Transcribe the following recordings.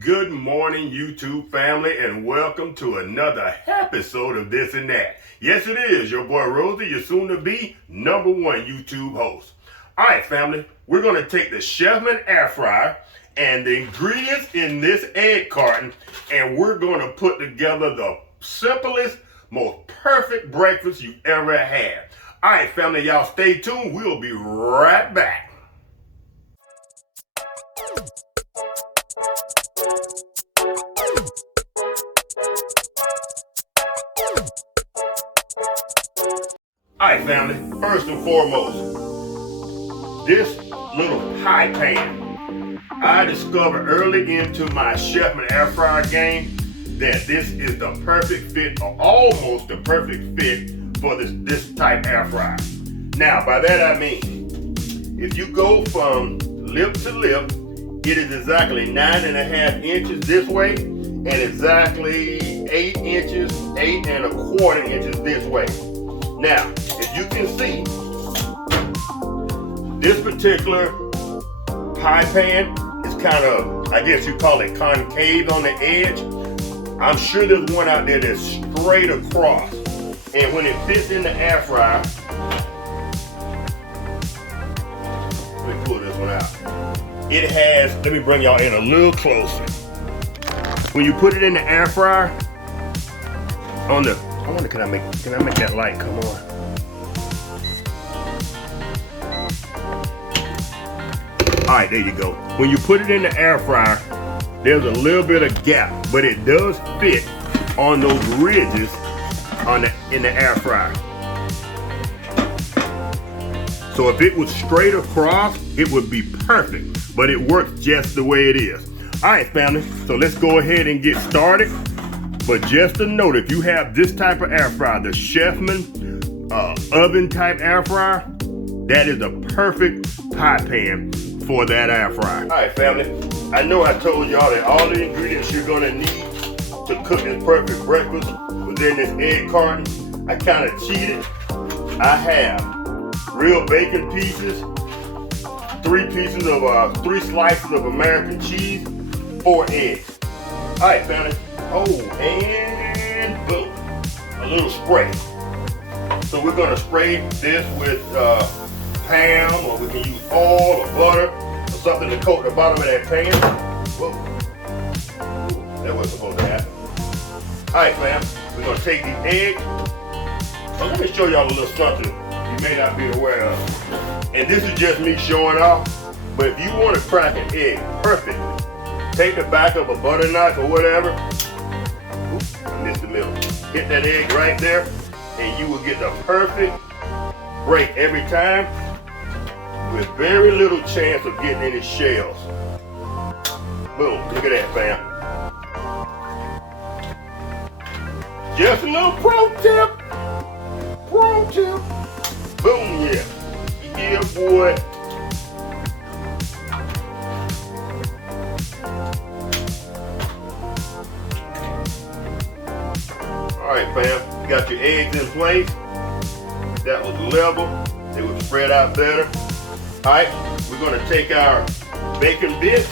Good morning, YouTube family, and welcome to another episode of This and That. Yes, it is your boy Rosie, your soon-to-be #1 YouTube host. All right, family, we're going to take the Chefman air fryer and the ingredients in this egg carton, and we're going to put together the simplest, most perfect breakfast you've ever had. All right, family, y'all stay tuned. We'll be right back. Alright family, first and foremost, this little pie pan, I discovered early into my Chefman air fryer game that this is the perfect fit, or almost the perfect fit for this type air fryer. Now by that I mean, if you go from lip to lip, it is exactly 9.5 inches this way, and exactly 8 inches, 8.25 inches this way. Now, if you can see, this particular pie pan is kind of, I guess you call it concave on the edge. I'm sure there's one out there that's straight across. And when it fits in the air fryer, let me pull this one out. It has, let me bring y'all in a little closer. When you put it in the air fryer, on the, I wonder, can I make that light come on? All right, there you go. When you put it in the air fryer, there's a little bit of gap, but it does fit on those ridges in the air fryer. So if it was straight across, it would be perfect, but it works just the way it is. All right, family, so let's go ahead and get started. But just a note, if you have this type of air fryer, the Chefman oven type air fryer, that is a perfect pie pan for that air fryer. All right, family, I know I told y'all that all the ingredients you're gonna need to cook this perfect breakfast was in this egg carton. I kind of cheated. I have real bacon pieces, 3 slices of American cheese, 4 eggs. All right, family. Oh, and boom, a little spray. So we're gonna spray this with Pam, or we can use oil or butter or something to coat the bottom of that pan. Whoa, ooh, that wasn't supposed to happen. All right, fam, we're gonna take the egg. So let me show y'all a little something you may not be aware of. And this is just me showing off, but if you want to crack an egg perfectly, take the back of a butter knife or whatever, oops, I missed the middle. Hit that egg right there, and you will get the perfect break every time with very little chance of getting any shells. Boom, look at that, fam. Just a little pro tip. Boom, yeah. Yeah, boy. All right, fam, you got your eggs in place. That was level. They would spread out better. All right, we're gonna take our bacon bits.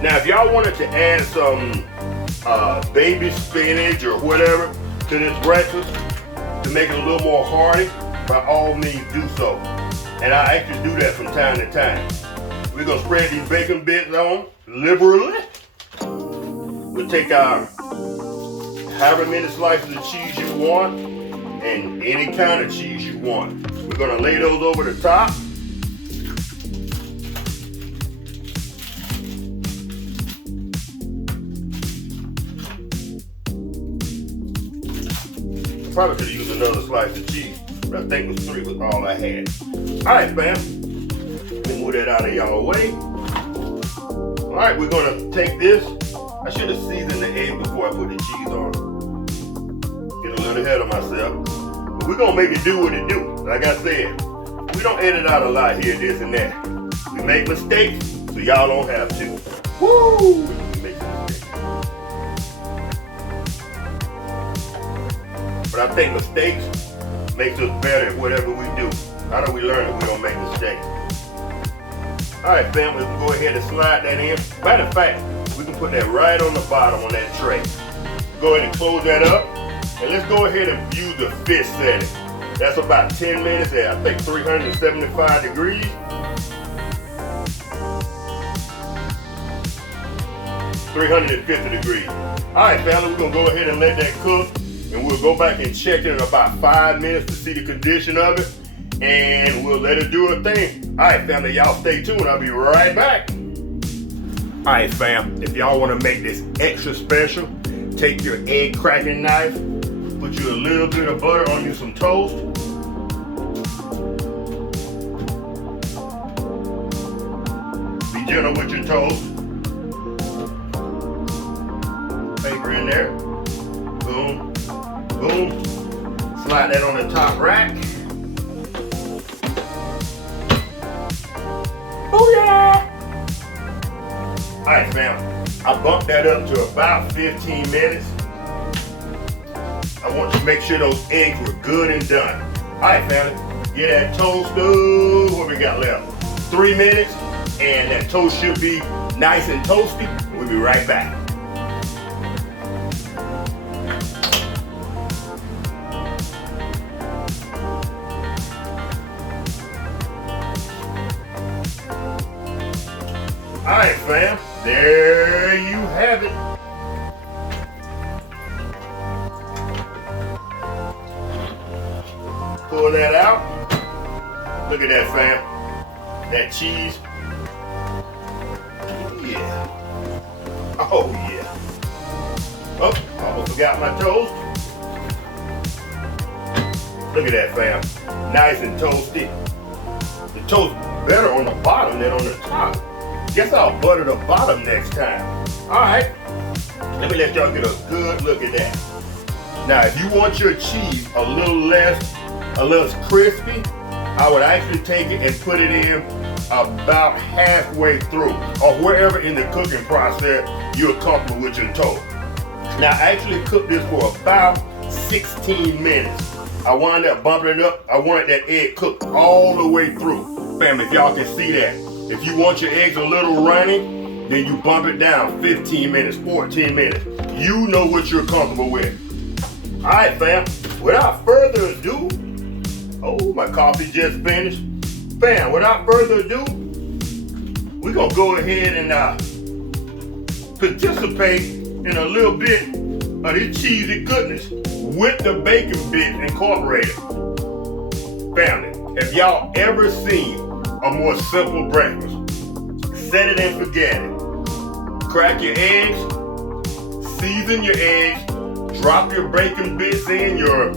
Now, if y'all wanted to add some baby spinach or whatever to this breakfast to make it a little more hearty, by all means do so. And I actually do that from time to time. We're gonna spread these bacon bits on liberally. We'll take our however many slices of cheese you want, and any kind of cheese you want. We're gonna lay those over the top. Probably could have used another slice of cheese, but I think it was 3 was all I had. All right, fam. Let me move that out of y'all way. All right, we're gonna take this. I should have seasoned the egg before I put the cheese on. Get a little ahead of myself. But we're gonna make it do what it do. Like I said, we don't edit out a lot here, this and that. We make mistakes, so y'all don't have to. Woo! We make mistakes. But I think mistakes makes us better at whatever we do. How do we learn that we don't make mistakes? All right, family, we can go ahead and slide that in. Matter of fact, we can put put that right on the bottom on that tray. Go ahead and close that up. And let's go ahead and view the fish setting. That's about 10 minutes at, I think, 375 degrees. $350 degrees. All right, family, we're gonna go ahead and let that cook, and we'll go back and check it in about 5 minutes to see the condition of it, and we'll let it do a thing. All right, family, y'all stay tuned. I'll be right back. All right, fam, if y'all wanna make this extra special, take your egg cracking knife, put you a little bit of butter on you some toast. Be gentle with your toast. Paper in there. Boom, boom. Slide that on the top rack. Oh yeah! All right, fam. I bumped that up to about 15 minutes. I want to make sure those eggs were good and done. All right, family. Get that toast. What we got left? 3 minutes, and that toast should be nice and toasty. We'll be right back. All right, fam, there you have it. Pull that out. Look at that, fam. That cheese. Yeah. Oh, yeah. Oh, almost forgot my toast. Look at that, fam. Nice and toasty. The toast better on the bottom than on the top. Guess I'll butter the bottom next time. All right, let me let y'all get a good look at that. Now, if you want your cheese a little less crispy, I would actually take it and put it in about halfway through, or wherever in the cooking process you're comfortable with your toast. Now, I actually cooked this for about 16 minutes. I wound up bumping it up. I wanted that egg cooked all the way through. Family, if y'all can see that. If you want your eggs a little runny, then you bump it down 15 minutes, 14 minutes. You know what you're comfortable with. All right, fam, without further ado, oh, my coffee just finished. Fam, without further ado, we're gonna go ahead and participate in a little bit of this cheesy goodness with the bacon bits incorporated. Family, if y'all ever seen a more simple breakfast, set it and forget it. Crack your eggs, season your eggs, drop your bacon bits in, your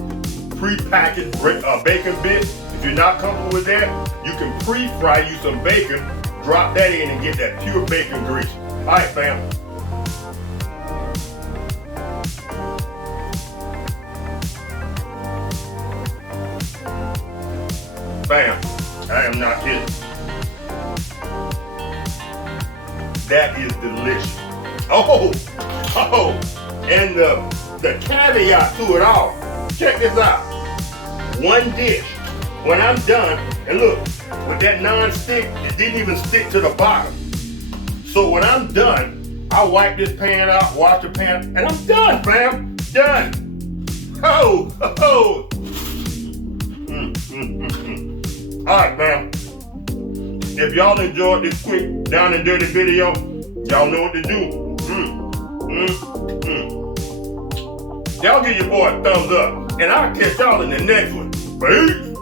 pre-packaged bacon bits. If you're not comfortable with that, you can pre-fry you some bacon, drop that in and get that pure bacon grease. All right, fam. Bam. I am not kidding. That is delicious. Oh, and the caveat to it all. Check this out. One dish. When I'm done, and look, with that non-stick, it didn't even stick to the bottom. So when I'm done, I wipe this pan out, wash the pan, and I'm done, fam. Done. Ho. All right, fam. If y'all enjoyed this quick down and dirty video, y'all know what to do. Y'all give your boy a thumbs up, and I'll catch y'all in the next one. Peace.